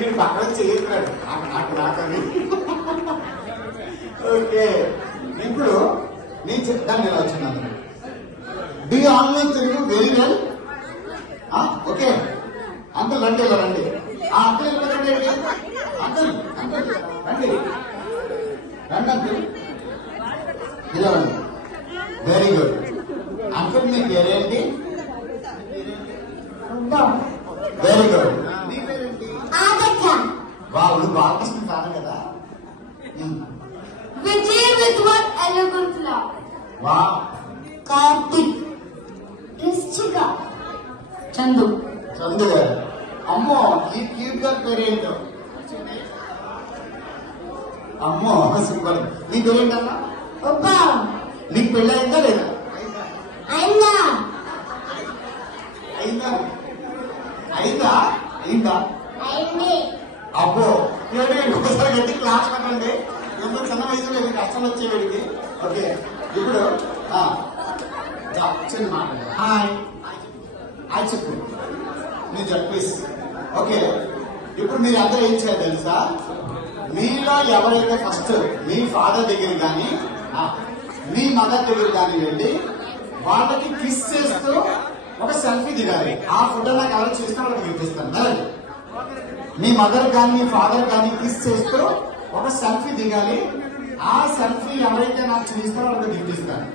నేను పక్కన చేయట్లేదు నాకు నాకని. ఓకే, ఇప్పుడు నేను చెప్తాను ఎలా వచ్చినాను. Do you all know Telugu very well? Okay uncle రండి, ఇలా రండి. అంకుల్ రండి, అంకుల్ అంకుల్ రండి, రండి అంకుల్, ఇలా రండి. Very good. అంకుల్ మీ పేరేంటి? Very good. నీ పేరేంటి? వావ్, నువ్వు బాలకృష్ణ కాదు కదా? Vijay with one elegant laugh. Wow. Karthik. Rishika. Chandu. Chandu గారు. అమ్మో, ఈ క్యూట్ గారి పేరేంటో? అమ్మో సింబల్. నీ పేరేంటమ్మా? Opa. నీకు పెళ్ళి అయిందా లేదా? Aina. అయిందా? అయిందా? అయిందా? Aini. అబ్బో, ఒకసారి గట్టి క్లాస్ పెట్టండి. ఎంత చిన్న వయసులో ఇది కష్టం వచ్చేవాడికి. ఓకే, ఇప్పుడు చిన్న మాట. హాయ్ హాయ్ చెప్పు, నీ చెప్పేసి. ఓకే, ఇప్పుడు మీరు అందరూ ఏం చేయాలి తెలుసా? మీలో ఎవరైతే ఫస్ట్ మీ ఫాదర్ దగ్గర కానీ మీ మదర్ దగ్గర కానీ వెళ్ళి వాళ్ళకి కిస్ చేస్తూ ఒక సెల్ఫీ దిగాలి. ఆ ఫోటో నాకు ఎవరు చేస్తే వాళ్ళకి వినిపిస్తాను. వెళ్ళండి. మీ మదర్ కానీ మీ ఫాదర్ కానీ కిస్ చేస్తూ ఒక సెల్ఫీ దిగాలి. ఆ సెల్ఫీ ఎవరైతే నాకు చూపిస్తారో వాళ్ళకి వినిపిస్తాను.